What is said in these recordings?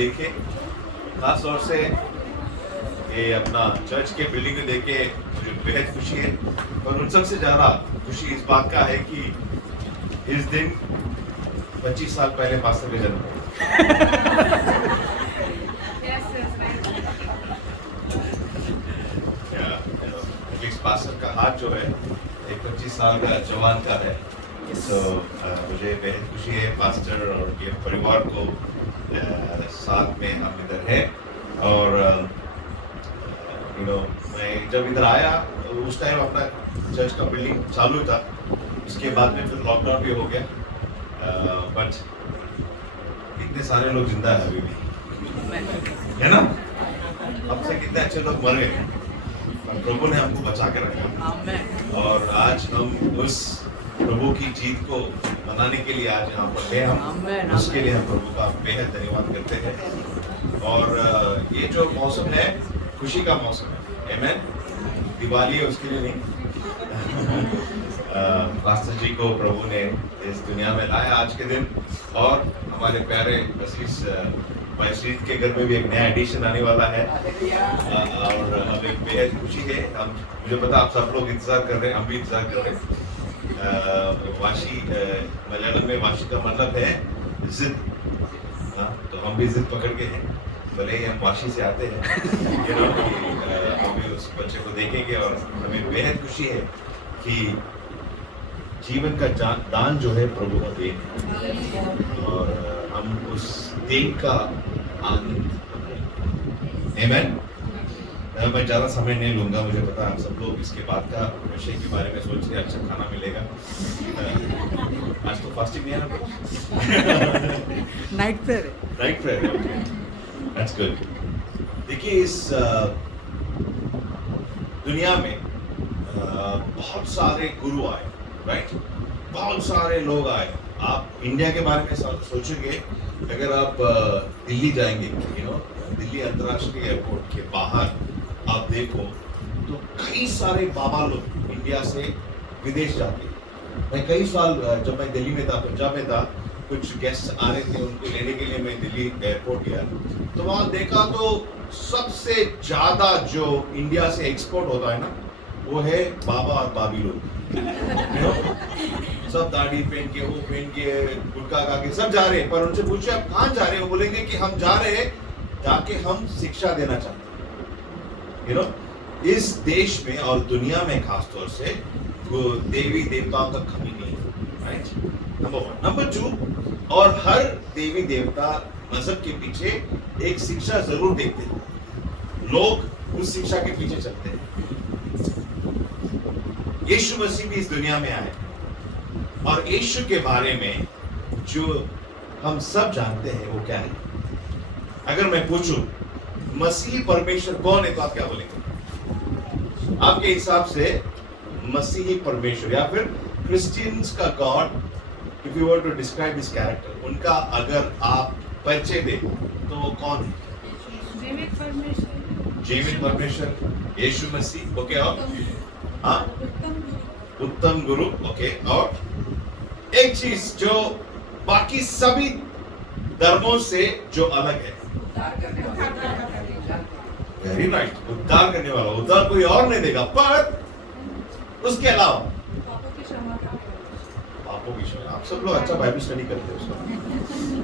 देखे, खास तौर से ये अपना चर्च के बिल्डिंग को देख के मुझे बेहद खुशी है। और उन सबसे ज़्यादा खुशी इस बात का है कि इस दिन 25 साल पहले पास्टर का जन्म हुआ। पास्टर का हाथ जो है एक 25 साल का जवान का है। तो मुझे बेहद खुशी है पास्टर और ये परिवार को साथ में हम इधर है। और मैं जब इधर आया उस टाइम अपना चर्च का बिल्डिंग चालू था, उसके बाद में फिर लॉकडाउन भी हो गया। बट इतने सारे लोग जिंदा है अभी भी, है ना? अब से कितने अच्छे लोग मर गए, प्रभु ने हमको बचा के रखा। और आज हम उस प्रभु की जीत को मनाने के लिए आज यहाँ पर हैं हम। उसके लिए हम प्रभु का बेहद धन्यवाद करते हैं। और ये जो मौसम है खुशी का मौसम है, आमेन। दिवाली है उसके लिए नहीं। पास्टर जी को प्रभु ने इस दुनिया में लाया आज के दिन। और हमारे प्यारे असीस भाई श्रीत के घर में भी एक नया एडिशन आने वाला है। और हमें बेहद खुशी है। हम मुझे पता आप सब लोग इंतजार कर रहे हैं, हम भी इंतजार कर रहे हैं। वाशी मलयालम में वाशी का मतलब है जिद। तो हम भी जिद पकड़ के हैं, भले ही हम वाशी से आते हैं। हम भी उस बच्चे को देखेंगे और हमें बेहद खुशी है कि जीवन का दान जो है प्रभु का देन है। और हम उस देन का आनंद, आमेन। मैं ज़्यादा समय नहीं लूँगा, मुझे पता है आप सब लोग इसके बाद का विषय के बारे में सोच रहे, अच्छा खाना मिलेगा। आज तो फास्टिंग नहीं है ना? Night prayer, okay, that's good. देखिए इस दुनिया में बहुत सारे गुरु आए, राइट? बहुत सारे लोग आए। आप इंडिया के बारे में सोचेंगे, अगर आप दिल्ली जाएंगे, दिल्ली अंतर्राष्ट्रीय एयरपोर्ट के बाहर आप देखो तो कई सारे बाबा लोग इंडिया से विदेश जाते हैं। मैं कई साल जब मैं दिल्ली में था, पंजाब में था, कुछ गेस्ट आ रहे थे, उनको लेने के लिए मैं दिल्ली एयरपोर्ट गया। तो वहाँ देखा तो सबसे ज़्यादा जो इंडिया से एक्सपोर्ट होता है ना, वो है बाबा और बाबी लोग। सब दाढ़ी पहन के, वो पहन के, गुटखा खा के सब जा रहे हैं। पर उनसे पूछे आप कहाँ जा रहे हैं, वो बोलेंगे कि हम जा रहे हैं जाके हम शिक्षा देना चाहते हैं। इस देश में और दुनिया में खास तौर से देवी देवताओं का कमी नहीं है, राइट? नंबर 1। नंबर 2, और हर देवी देवता मजहब के पीछे एक शिक्षा जरूर देते हैं। लोग उस शिक्षा के पीछे चलते हैं। यीशु मसीह भी इस दुनिया में आए और यीशु के बारे में जो हम सब जानते हैं वो क्या है? अगर मैं पूछूं मसीह परमेश्वर कौन है, तो आप क्या बोलेंगे? आपके हिसाब से मसीही परमेश्वर या फिर क्रिश्चियंस का God, if you were to describe his character, उनका अगर आप परिचय दे तो वो कौन है? जीवित परमेश्वर, यीशु मसीह, ओके। और हाँ, उत्तम गुरु, ओके। और एक चीज जो बाकी सभी धर्मों से जो अलग है, वेरी राइट, उद्धार करने वाला। उद्धार कोई और नहीं देगा, पर उसके अलावा पापों की क्षमा। आप सब लोग अच्छा बाइबल स्टडी करते हो,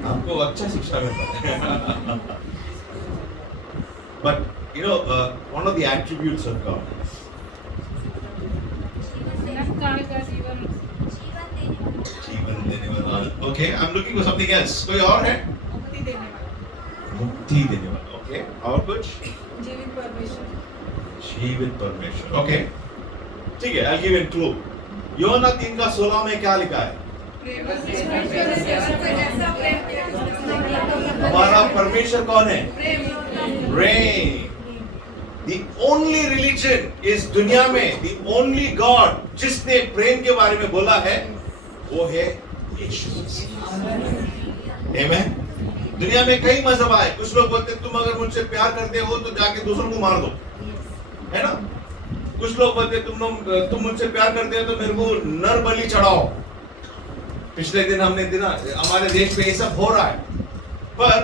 आपको अच्छा शिक्षा मिलता है। But one of the attributes of God, जीवन देने वाला। Okay, I am looking for something else. कोई और है? मुक्ति देने वाला, ओके। और कुछ? जीवित परमेश्वर। जीवित परमेश्वर, ओके, ठीक है। I give you clue. योना 3:16 में क्या लिखा है? हमारा परमेश्वर कौन है? प्रेम। The only religion इस दुनिया में, the only God जिसने प्रेम के बारे में बोला है, वो है यीशु मसीह। आमेन। दुनिया में कई मजहब आए। कुछ लोग बोलते हैं तुम अगर मुझसे प्यार करते हो तो जाके दूसरों को मार दो, है ना? कुछ लोग बोलते हैं तुम मुझसे प्यार करते हो तो मेरे को नर बलि चढ़ाओ। पिछले दिन हमने हमारे देश में ये सब हो रहा है। पर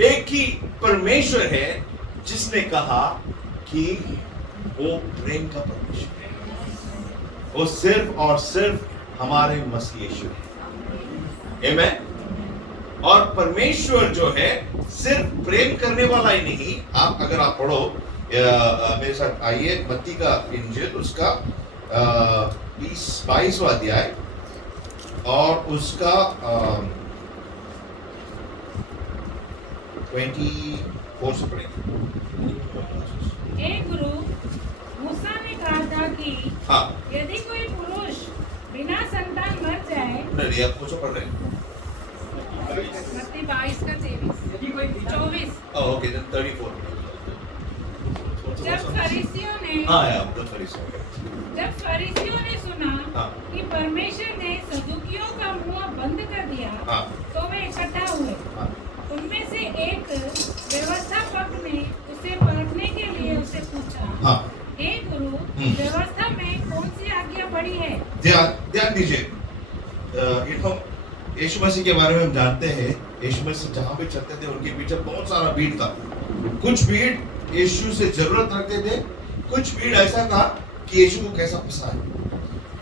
एक ही परमेश्वर है जिसने कहा कि वो प्रेम का परमेश्वर है। वो सिर्फ और सिर्फ हमारे मसीह यीशु है। आमेन। और परमेश्वर जो है सिर्फ प्रेम करने वाला ही नहीं। आप अगर आप पढ़ो मेरे साथ आइए, मत्ती का इंजील उसका 22वां अध्याय और उसका 24 से पढ़ेंगे। एक गुरु मूसा ने कहा था कि हाँ, यदि कोई पुरुष बिना संतान मर जाए, नहीं आप कुछ पढ़ रहे हैं। मत्ती 22 का 24। Okay, then 34। जब फरीसियों ने हाँ यार, तो फरीसियों के। जब फरीसियों ने सुना हाँ। कि परमेश्वर ने सदुकियों का मुंह बंद कर दिया, हाँ। तो वे इकट्ठा हुए। हाँ। उनमें से एक व्यवस्थापक ने उसे परखने के लिए उससे पूछा, हाँ। हे गुरु, व्यवस्था में कौन सी आज्ञा बड़ी है? ध्यान दीजिए। यीशु मसीह के बारे में हम जानते हैं, यीशु मसीह जहाँ भी चलते थे उनके पीछे बहुत सारा भीड़ था। कुछ भीड़ यीशु से जरूरत रखते थे, कुछ भीड़ ऐसा था कि यीशु को कैसा फंसाए।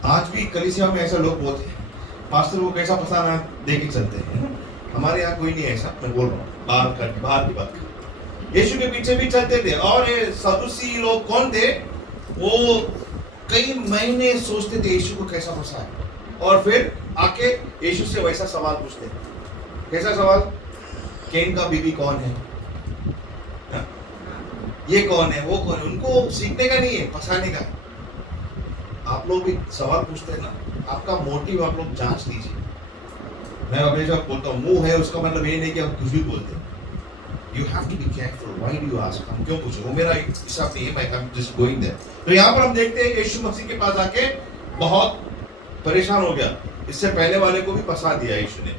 आज भी कलीसिया में ऐसा लोग बहुत हैं, पास्टर को कैसा फंसाना देख के चलते हैं। हमारे यहाँ कोई नहीं ऐसा, मैं बोल रहा हूँ बाहर की बात कर। यीशु के पीछे भी चलते थे। और ये सदूसी लोग कौन थे? वो कई महीने सोचते थे यीशु को कैसा फंसाए, और फिर आके यीशु से वैसा सवाल पूछते। कैसा सवाल? कैन का बीबी कौन है? हा? ये कौन है, वो कौन है? उनको सीखने का नहीं है, फंसाने का है। आप लोग भी सवाल पूछते हैं ना, आपका मोटिव आप लोग जांच लीजिए। मैं हमेशा बोलता हूँ, मुंह है उसका मतलब ये नहीं कि आप कुछ भी बोलते हैं। You have to be careful. Why do you ask? हम क्यों पूछे? वो मेरा हिसाब नहीं है, I'm just going there. तो यहाँ पर हम देखते हैं यीशु मसीह के पास आके बहुत परेशान हो गया। इससे पहले वाले को भी फंसा दिया यीशु ने।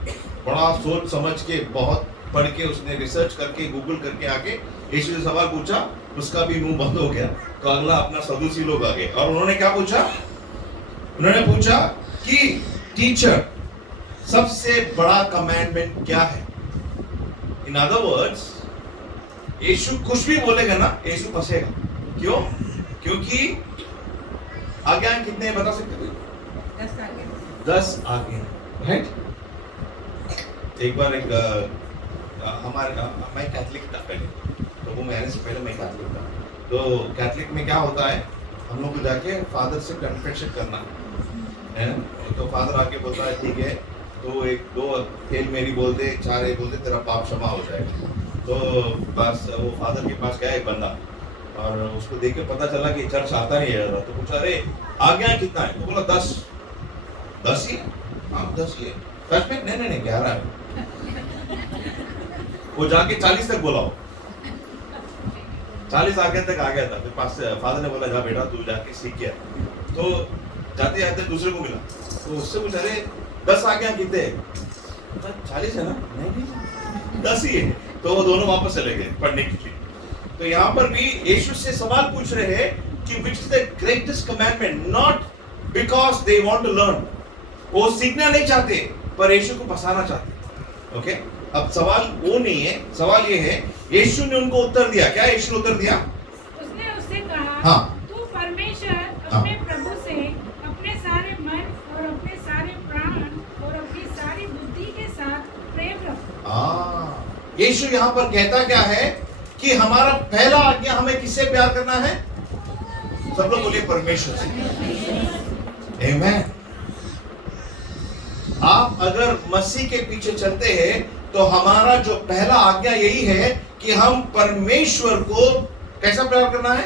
बड़ा सोच समझ के, बहुत पढ़ के, उसने रिसर्च करके, गूगल करके आके यीशु से सवाल पूछा, उसका भी मुंह बंद हो गया। तो अगला अपना सदूसी लोग आ गए और उन्होंने क्या पूछा? उन्होंने पूछा कि टीचर, सबसे बड़ा कमांडमेंट क्या है? इन अदर वर्ड्स, यीशु कुछ भी बोलेगा ना, यीशु फंसेगा। क्यों? क्योंकि आज्ञा कितने बता सकते हो? 10 आज्ञा, राइट? एक बार मैं कैथलिक था पहले, तो वो मैंने से पहले मैं कैथलिक था। तो कैथलिक में क्या होता है, हम लोग को जाके फादर से कन्फेशन करना है। तो फादर आके बोलता है ठीक है, तो 1-2 हेल मेरी बोल दे, 4 बोल दे, तेरा पाप क्षमा हो जाएगा। तो बस वो फादर के पास गया एक बंदा, और उसको देख के पता चला कि चर्च आता नहीं है। तो पूछा, अरे आज्ञा कितना है? तो बोला 10 ही है। हाँ 10 ही है। 10 में? नहीं 11 है। वो जाके 40 तक बोला, 40 आज्ञा तक आ गया था। फिर पास फादर ने बोला, जा बेटा तू जाके सीख गया। तो जाते जाते दूसरे को मिला, तो उससे पूछा, अरे 10 आज्ञा कितने? 40 है ना? नहीं 10 ही है। तो वो दोनों वापस चले गए पढ़ने के लिए। तो यहाँ पर भी यीशु से सवाल पूछ रहे हैं कि which is the greatest commandment, not because they want to learn. वो सीखना नहीं चाहते, पर यीशु को फंसाना चाहते। ओके, अब सवाल वो नहीं है, सवाल ये है, यीशु ने उनको उत्तर दिया। क्या यीशु ने उत्तर दिया? उसने उससे कहा, हाँ। तू परमेश्वर अपने प्रभु से अपने सारे मन और अपने सारे प्राण और अपनी सारी बुद्धि के साथ प्रेम रखो। यीशु यहाँ पर कहता क्या है कि हमारा पहला आज्ञा, हमें किससे प्यार करना है? सब लोग बोलिए, परमेश्वर से। आमेन। आप अगर मसीह के पीछे चलते हैं तो हमारा जो पहला आज्ञा यही है कि हम परमेश्वर को कैसा प्यार करना है?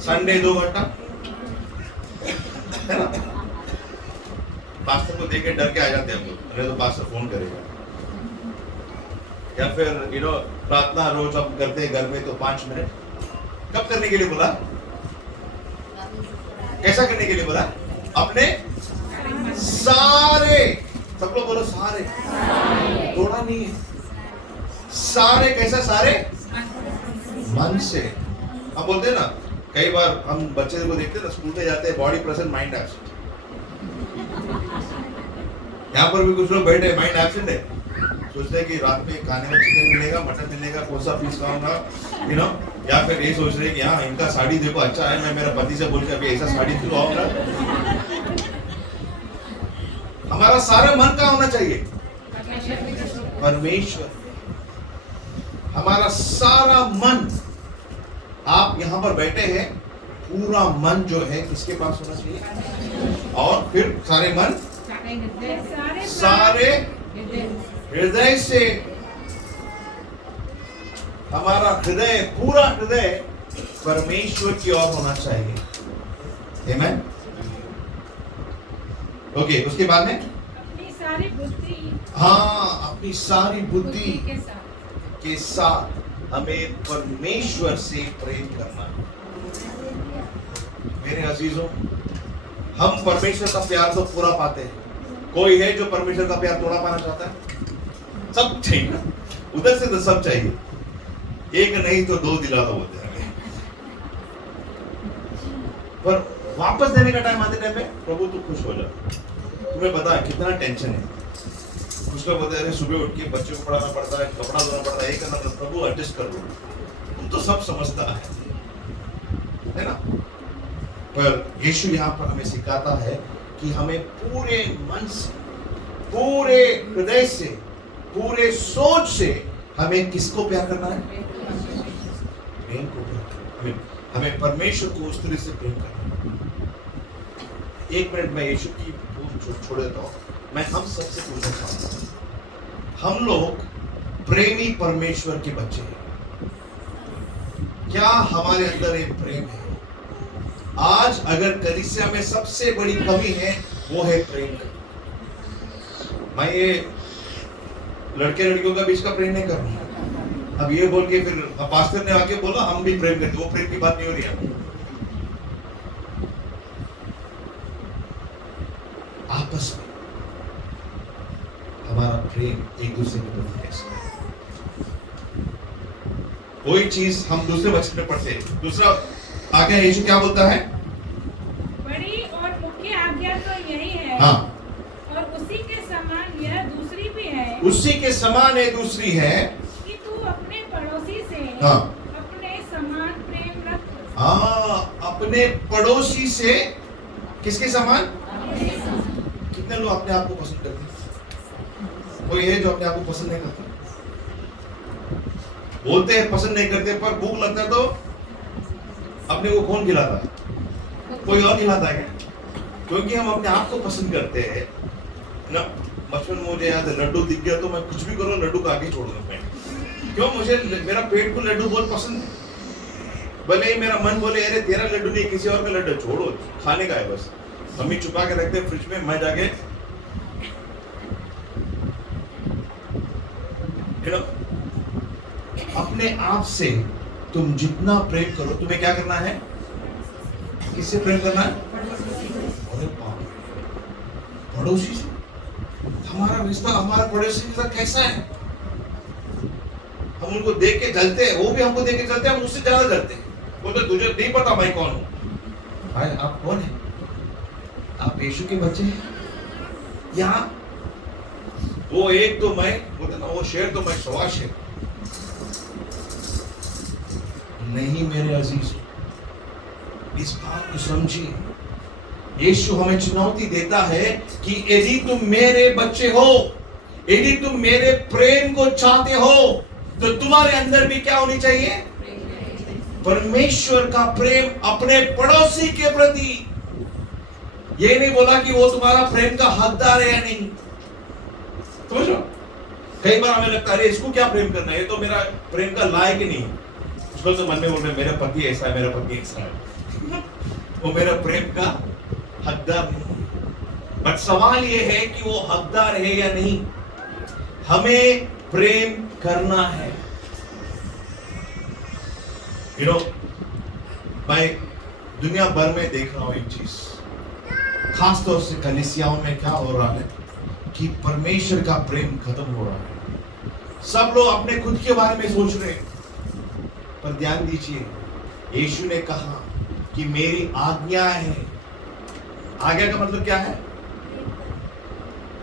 संडे 2 घंटा, है ना? पास्टर को देख के डर के आ जाते हैं हम लोग, अरे तो पास्टर फोन करेगा। या फिर प्रार्थना रोज हम करते हैं घर में, तो 5 मिनट कब करने के लिए बोला? कैसा करने के लिए बोला? अपने सारे, सब लोग बोलो सारे, थोड़ा नहीं है, सारे। कैसा सारे? मन से। हम बोलते हैं ना, कई बार हम बच्चे को देखते हैं ना, स्कूल में जाते हैं, बॉडी प्रेजेंट माइंड एब्सेंट। यहाँ पर भी कुछ लोग बैठे, माइंड एब्सेंट है। सोचते हैं कि रात में खाने में चिकन मिलेगा, मटन मिलेगा, कौन सा पीस खाऊंगा, यू नो, या फिर ये सोच रहे हैं कि हाँ इनका साड़ी देखो अच्छा है, मैं मेरा पति से बोल के अभी ऐसा साड़ी दिलवाऊंगा। हमारा सारा मन कहाँ होना चाहिए? परमेश्वर। हमारा सारा मन, आप यहाँ पर बैठे हैं, पूरा मन जो है किसके पास होना चाहिए? और फिर सारे मन, सारे हृदय से, हमारा हृदय, पूरा हृदय परमेश्वर की ओर होना चाहिए। आमेन। ओके, उसके बाद में अपनी सारी बुद्धि, हाँ, अपनी सारी बुद्धि के साथ हमें परमेश्वर से प्रेम करना। मेरे अजीजों, हम परमेश्वर का प्यार तो पूरा पाते हैं। कोई है जो परमेश्वर का प्यार थोड़ा पाना चाहता है? सब चाहिए ना, उधर से तो सब चाहिए, एक नहीं तो दो दिला दो बोलते हैं। पर वापस देने का टाइम आते टाइम में प्रभु तू खुश हो जा। तुम्हें पता है कितना टेंशन है। कुछ लोग बोलते हैं सुबह उठ के बच्चों को पढ़ाना पड़ता है, कपड़ा धोना पड़ता है, ये करना पड़ता है। प्रभु एडजस्ट कर लो, तुम तो सब समझता है ना। पर यीशु यहाँ पर हमें सिखाता है कि हमें पूरे मन से, पूरे हृदय से, पूरे सोच से हमें किसको प्यार करना है? प्रेम को प्यार करना है। हमें परमेश्वर को उस तरह से प्रेम करना है। एक मिनट में यीशु की छोड़ देता हूँ। मैं हम सबसे पूछना चाहता हूँ, हम लोग प्रेमी परमेश्वर के बच्चे हैं, क्या हमारे अंदर एक प्रेम है? आज अगर कलीसिया में सबसे बड़ी कमी है वो है प्रेम का। मैं ये लड़के लड़कियों का बीच का प्रेम नहीं कर रहा। अब ये बोल के फिर पास्टर ने आके बोला हम भी प्रेम करते, वो प्रेम की बात नहीं हो रही है। आपस में हमारा प्रेम एक दूसरे के प्रति कैसा है? कोई चीज हम दूसरे वचन में पढ़ते हैं। दूसरा आगे यीशु क्या बोलता है? बड़ी और मुख्य आज्ञा तो यही है, हाँ, और उसी के समान यह दूसरी भी है, उसी के समान है दूसरी है कि तू अपने पड़ोसी से हाँ, अपने समान प्रेम रख। हाँ, अपने पड़ोसी से किसके समान? कितने लोग अपने आप को पसंद करते हैं? कोई है जो अपने आप को पसंद नहीं करता? बोलते हैं पसंद नहीं करते, पर भूख लगता है तो अपने को कौन खिलाता है? कोई और खिलाता है क्या? क्योंकि हम अपने आप को पसंद करते हैं ना। बचपन में मुझे याद है, लड्डू दिख गया तो मैं कुछ भी करूँ लड्डू का आगे छोड़ दूं मैं। क्यों? मुझे मेरा पेट को लड्डू बहुत पसंद है। भले ही मेरा मन बोले अरे तेरा लड्डू नहीं किसी और का लड्डू, छोड़ो, खाने का है बस। मम्मी छुपा के रखते फ्रिज में, मैं जाके अपने आप से तुम जितना प्रेम करो, तुम्हें क्या करना है? किससे प्रेम करना है? अरे बाप रे, पड़ोसी से। हमारा रिश्ता हमारे पड़ोसी के साथ कैसा है? हम उनको देख के जलते हैं, वो भी हमको देख के जलते हैं, हम उससे ज्यादा जलते हैं। वो तो तुझे नहीं पता मैं कौन हूं। भाई आप कौन है? आप यीशु के बच्चे हैं। यहाँ वो एक तो मैं बोलते ना, वो शेर तो मैं सवा शेर नहीं। मेरे अजीज, इस बात को समझिए, यीशु हमें चुनौती देता है कि यदि तुम मेरे बच्चे हो, यदि तुम मेरे प्रेम को चाहते हो, तो तुम्हारे अंदर भी क्या होनी चाहिए? परमेश्वर का प्रेम अपने पड़ोसी के प्रति। ये नहीं बोला कि वो तुम्हारा प्रेम का हकदार है या नहीं। समझो, कई बार हमें लगता है इसको क्या प्रेम करना है, ये तो मेरा प्रेम का लायक ही नहीं। उसको तो मन में बोल रहे मेरा पति ऐसा है, मेरा पति ऐसा है, वो मेरा प्रेम का हकदार नहीं। बट सवाल ये है कि वो हकदार है या नहीं। हमें प्रेम करना है। मैं दुनिया भर में देख रहा हूं एक चीज, खास तौर से कलीसियाओं में क्या हो रहा है कि परमेश्वर का प्रेम खत्म हो रहा है। सब लोग अपने खुद के बारे में सोच रहे हैं। पर ध्यान दीजिए, यीशु ने कहा कि मेरी आज्ञा है। आज्ञा का मतलब क्या है?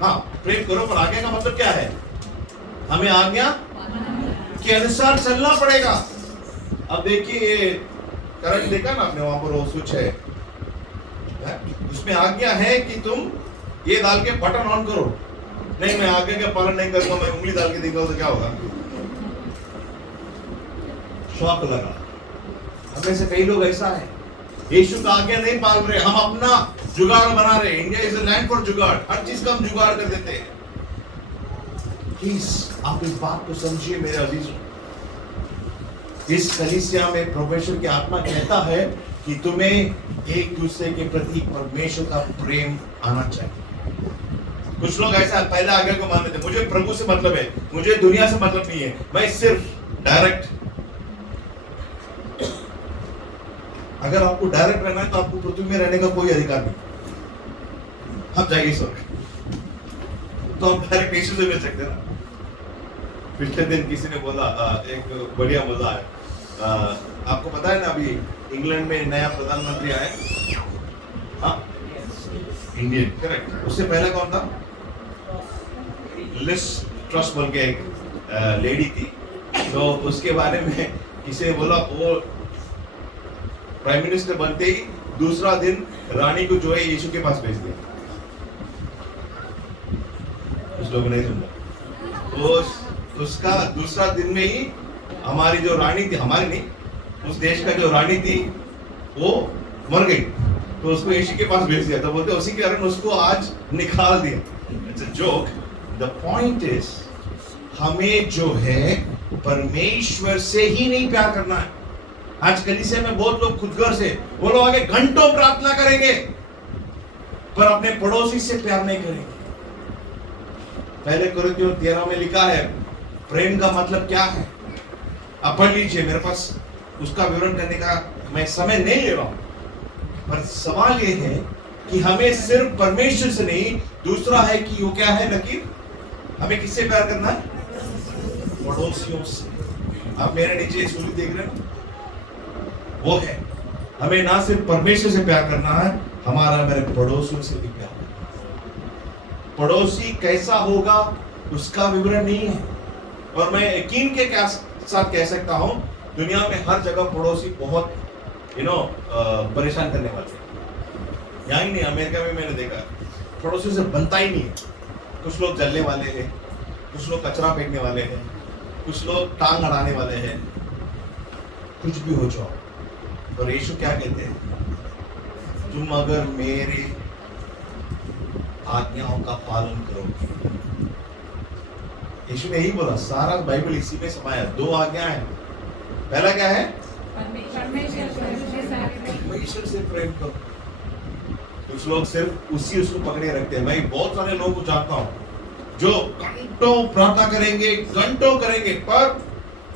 हाँ, प्रेम करो, पर आज्ञा का मतलब क्या है? हमें आज्ञा के अनुसार चलना पड़ेगा। अब देखिए ये करंट देखा ना आपने, वहां पर वो स्विच है, उसमें आज्ञा है कि तुम ये डाल के बटन ऑन करो। नहीं, मैं आज्ञा का पालन नहीं करूंगा, मैं उंगली डाल के देखूंगा तो क्या होगा? शौक लगा। हमें से कई लोग ऐसा है, यीशु का आज्ञा नहीं पाल रहे, हम अपना जुगाड़ बना रहे। India is a land for जुगाड़, हर चीज का हम जुगाड़ कर देते हैं। प्लीज आप इस बात को समझिए मेरे अजीजों। इस कलीसिया में परमेश्वर की आत्मा कहता है कि तुम्हें एक दूसरे के प्रति परमेश्वर का प्रेम आना चाहिए। कुछ लोग ऐसा पहले आज्ञा को मान लेते, मुझे प्रभु से मतलब है, मुझे दुनिया से मतलब नहीं है, मैं सिर्फ डायरेक्ट। अगर आपको डायरेक्ट रहना है तो आपको पृथ्वी में रहने का कोई अधिकार नहीं। आप जाइए स्वर्ग, तो आप डायरेक्ट यीशु से मिल सकते हैं ना। पिछले दिन किसी ने बोला, एक बढ़िया मजा है, आपको पता है ना अभी इंग्लैंड में नया प्रधानमंत्री आए, हाँ इंडियन, करेक्ट। उससे पहले कौन था? लिस ट्रस बोल के एक लेडी थी। तो उसके बारे में किसी ने बोला वो प्राइम मिनिस्टर बनते ही दूसरा दिन रानी को जो है यीशु के पास भेज दिया। कुछ लोग नहीं सुनता। तो उसका दूसरा दिन में ही हमारी जो रानी थी, हमारी नहीं, उस देश का जो रानी थी वो मर गई, तो उसको यीशु के पास भेज दिया। तो बोलते उसी के कारण उसको आज निकाल दिया। It's a joke. The point is हमें जो है परमेश्वर से ही नहीं प्यार करना है। आज कलीसिया में बहुत लोग खुदगर से, वो लोग आगे घंटों प्रार्थना करेंगे पर अपने पड़ोसी से प्यार नहीं करेंगे। पहले कुरिन्थियों 13 में लिखा है प्रेम का मतलब क्या है, आप पढ़ लीजिए, मेरे पास उसका विवरण करने का मैं समय नहीं ले रहा हूं। पर सवाल ये है कि हमें सिर्फ परमेश्वर से नहीं, दूसरा है कि वो क्या है लकीर, हमें किससे प्यार करना है? पड़ोसियों से। आप मेरे नीचे सूर्य देख रहे हैं, वो है हमें ना सिर्फ परमेश्वर से प्यार करना है, हमारा मेरे पड़ोसियों से भी प्यार करना है। पड़ोसी कैसा होगा उसका विवरण नहीं है, और मैं यकीन के साथ कह सकता हूं दुनिया में हर जगह पड़ोसी बहुत परेशान करने वाले हैं। यहाँ ही नहीं, अमेरिका में मैंने देखा पड़ोसियों से बनता ही नहीं है। कुछ लोग जलने वाले हैं, कुछ लोग कचरा फेंकने वाले हैं, कुछ लोग टांग अड़ाने वाले हैं, कुछ भी हो जाओ। और यीशु क्या कहते हैं? तुम अगर मेरे आज्ञाओं का पालन करोगे। यीशु ने यही बोला, सारा बाइबल इसी में समाया। 2 आज्ञा है। पहला क्या है? परमेश्वर से प्रेम करो। कुछ लोग सिर्फ उसको पकड़े रखते हैं। मैं बहुत सारे लोगों को जानता हूं जो घंटों प्रार्थना करेंगे, घंटों करेंगे, पर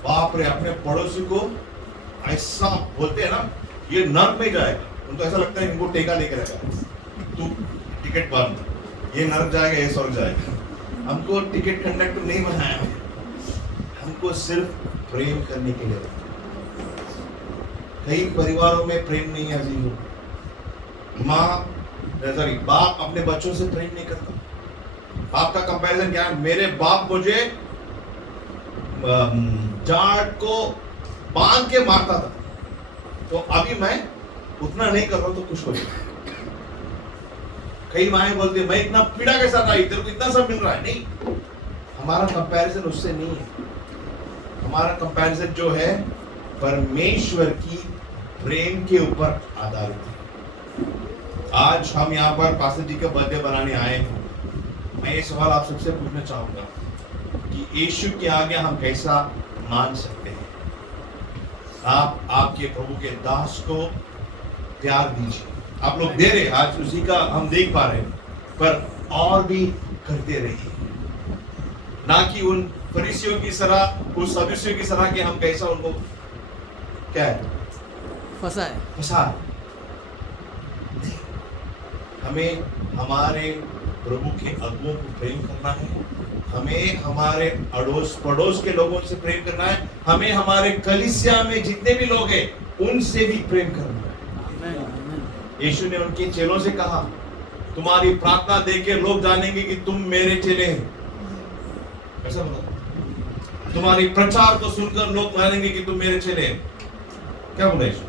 बाप रे अपने पड़ोसी को ऐसा बोलते हैं ना, ये नर्क में जाएगा। उनको ऐसा लगता है इनको टेका लेकर रहेगा, तू टिकट बांध, ये नर्क जाएगा, ये स्वर्ग जाएगा। हमको टिकट कंडक्टर नहीं बनाया, हमको सिर्फ प्रेम करने के लिए। कई परिवारों में प्रेम नहीं है अजीजों। बाप अपने बच्चों से प्रेम नहीं करता। बाप का कंपैरिजन क्या है? मेरे बाप मुझे जाट को बांध के मारता था, तो अभी मैं उतना नहीं कर रहा हूं तो कुछ हो जाए। कई माएं बोलती है मैं इतना पीड़ा के साथ आई, तेरे को इतना सब मिल रहा है। नहीं, हमारा कंपैरिजन उससे नहीं है। हमारा कंपैरिजन जो है परमेश्वर की प्रेम के ऊपर आधारित है। आज हम यहाँ पर पास्टर जी का बर्थडे बनाने आए हैं। मैं ये सवाल आप सबसे पूछना चाहूंगा कि यीशु की आज्ञा हम कैसा मान सकते हैं? आप आपके प्रभु के दास को प्यार दीजिए। आप लोग दे रहे, आज उसी का हम देख पा रहे हैं, पर और भी करते रहिए, ना कि उन फरीसियों की तरह, उस सदुसियों की तरह कि हम कैसा उनको क्या है फंसा। हमें हमारे प्रभु के अगुओं को प्रेम करना है, हमें हमारे अड़ोस पड़ोस के लोगों से प्रेम करना है, हमें हमारे कलीसिया में जितने भी लोग हैं उनसे भी प्रेम करना है। यीशु ने उनके चेलों से कहा, तुम्हारी प्रार्थना देख के लोग जानेंगे कि तुम मेरे चेले हैं। ऐसा बोला, तुम्हारी प्रचार को सुनकर लोग मानेंगे कि तुम मेरे चेले हैं। क्या बोला यीशु?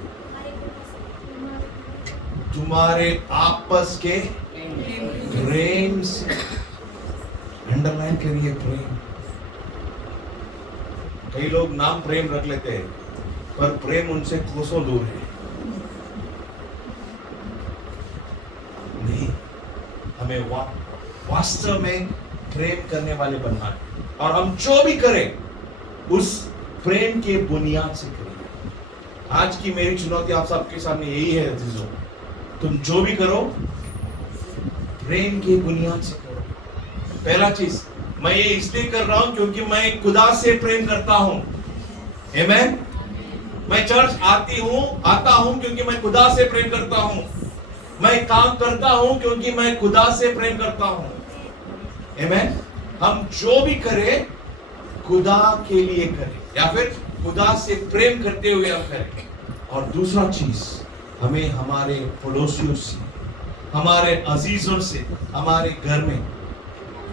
तुम्हारे आपस के प्रेम से। अंडरलाइन करिए प्रेम। कई लोग नाम प्रेम रख लेते हैं पर प्रेम उनसे कोसों दूर है। नहीं, हमें वास्तव में प्रेम करने वाले बनना है और हम जो भी करें उस प्रेम के बुनियाद से करें। आज की मेरी चुनौती आप सबके सामने यही है अजीजों, तुम जो भी करो प्रेम के बुनियाद से करो। पहला चीज, मैं ये इसलिए कर रहा हूं क्योंकि मैं खुदा से प्रेम करता हूं। आमेन। मैं चर्च आता हूं क्योंकि मैं खुदा से प्रेम करता हूं। मैं काम करता हूं क्योंकि मैं खुदा से प्रेम करता हूं। आमेन। हम जो भी करें खुदा के लिए करें या फिर खुदा से प्रेम करते हुए हम करें। और दूसरा चीज, हमें हमारे पड़ोसियों से, हमारे अजीजों से, हमारे घर में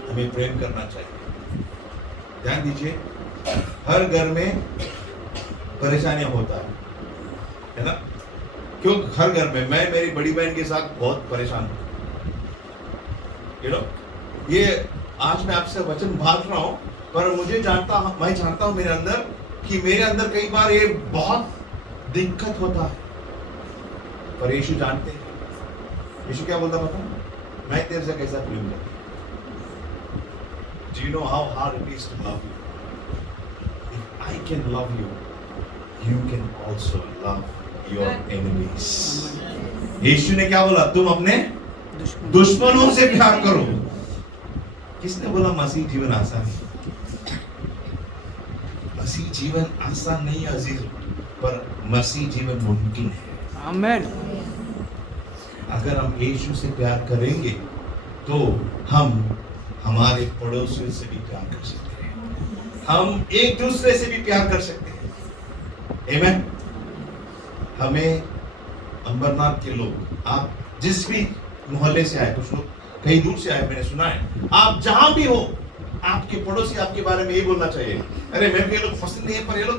हमें प्रेम करना चाहिए। ध्यान दीजिए, हर घर में परेशानियां होता है ना? क्यों? हर घर में। मैं मेरी बड़ी बहन के साथ बहुत परेशान हूं। ये आज मैं आपसे वचन बांट रहा हूं पर मैं जानता हूं मेरे अंदर कि मेरे अंदर कई बार ये बहुत दिक्कत होता है। पर यीशु जानते हैं। यीशु क्या बोलता पता? मैं तेरे से कैसा प्रेम करता। Do you know how hard it is to love you? If I can love you, you can also love your enemies. यीशु ने क्या बोला? तुम अपने दुश्मनों से प्यार करो। किसने बोला मसीह जीवन आसान है? मसीह जीवन आसान नहीं है अजीज, पर मसीह जीवन मुमकिन है। आमेन। अगर हम यीशु से प्यार करेंगे तो हम हमारे पड़ोसियों से भी प्यार कर सकते हैं। हम एक दूसरे से भी प्यार कर सकते हैं। आमेन। हमें अंबरनाथ के लोग, आप जिस भी मोहल्ले से आए, कुछ लोग कहीं दूर से आए, मैंने सुना है, आप जहां भी हो आपके पड़ोसी आपके बारे में यही बोलना चाहिए, अरे मेरे को ये लोग पसंद नहीं है पर ये लोग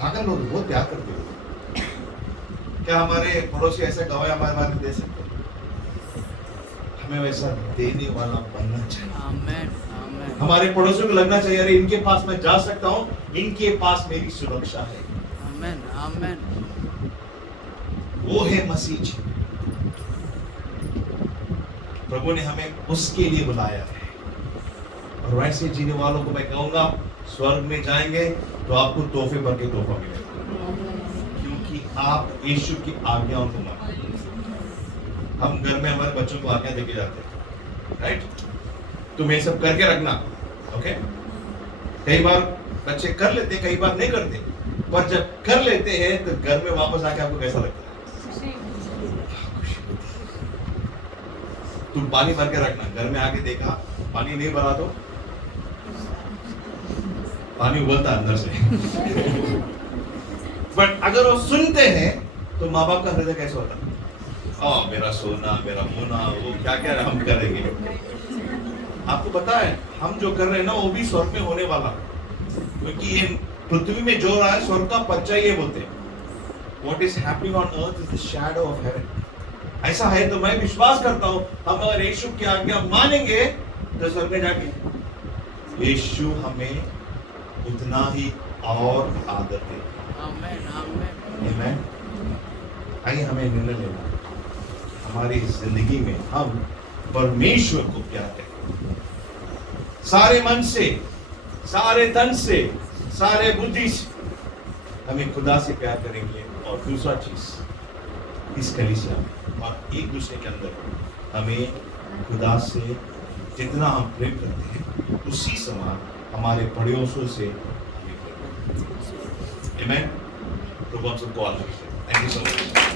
पागल लोग बहुत प्यार करते हो। क्या हमारे पड़ोसी ऐसा गवाह हमारे बारे में दे सकते? हमें वैसा देने वाला बनना चाहिए। आमेन। आमेन। हमारे पड़ोसियों को लगना चाहिए, अरे इनके पास मैं जा सकता हूँ, इनके पास मेरी सुरक्षा है। आमेन। आमेन। वो है मसीह जी। प्रभु ने हमें उसके लिए बुलाया है और वैसे जीने वालों को मैं कहूंगा स्वर्ग में जाएंगे तो आपको तोहफे भर के तोहफा मिलेगा, क्योंकि आप यीशु की आज्ञाओं को मानते हैं। हम घर में हमारे बच्चों को आज्ञा देके जाते हैं, राइट? तुम ये सब करके रखना, ओके? कई बार बच्चे कर लेते, कई बार नहीं करते, पर जब कर लेते हैं तो घर में वापस आके आपको कैसा लगता है? तुम पानी भर के रखना, घर में आके देखा पानी नहीं भरा तो पानी उबलता अंदर से। बट अगर वो सुनते हैं तो माँ बाप का हृदय कैसा होता है? मेरा सोना, मेरा मोना, वो क्या क्या हम करेंगे। आपको पता है हम जो कर रहे हैं ना वो भी स्वर्ग में होने वाला, क्योंकि ये पृथ्वी में जो रहा है स्वर्ग का पच्चा ये बोलते हैं। What is happening on earth is the shadow of heaven. ऐसा है तो मैं विश्वास करता हूँ हम अगर यीशु की आज्ञा मानेंगे तो स्वर्ग में जाके यीशु हमें उतना ही और आदर देगा। आमेन। आमेन। आमेन। आइए हमें निर्णय लेना, हमारी जिंदगी में हम परमेश्वर को प्यार करें, सारे मन से, सारे तन से, सारे बुद्धि से हमें खुदा से प्यार करेंगे। और दूसरा चीज, इस कलीसिया में और एक दूसरे के अंदर हमें खुदा से जितना हम प्रेम करते हैं उसी समान हमारे पड़ोसियों से हमें प्रेम करते हैं। आमेन। प्रभु हम सबको आशीष दे। Thank you so much.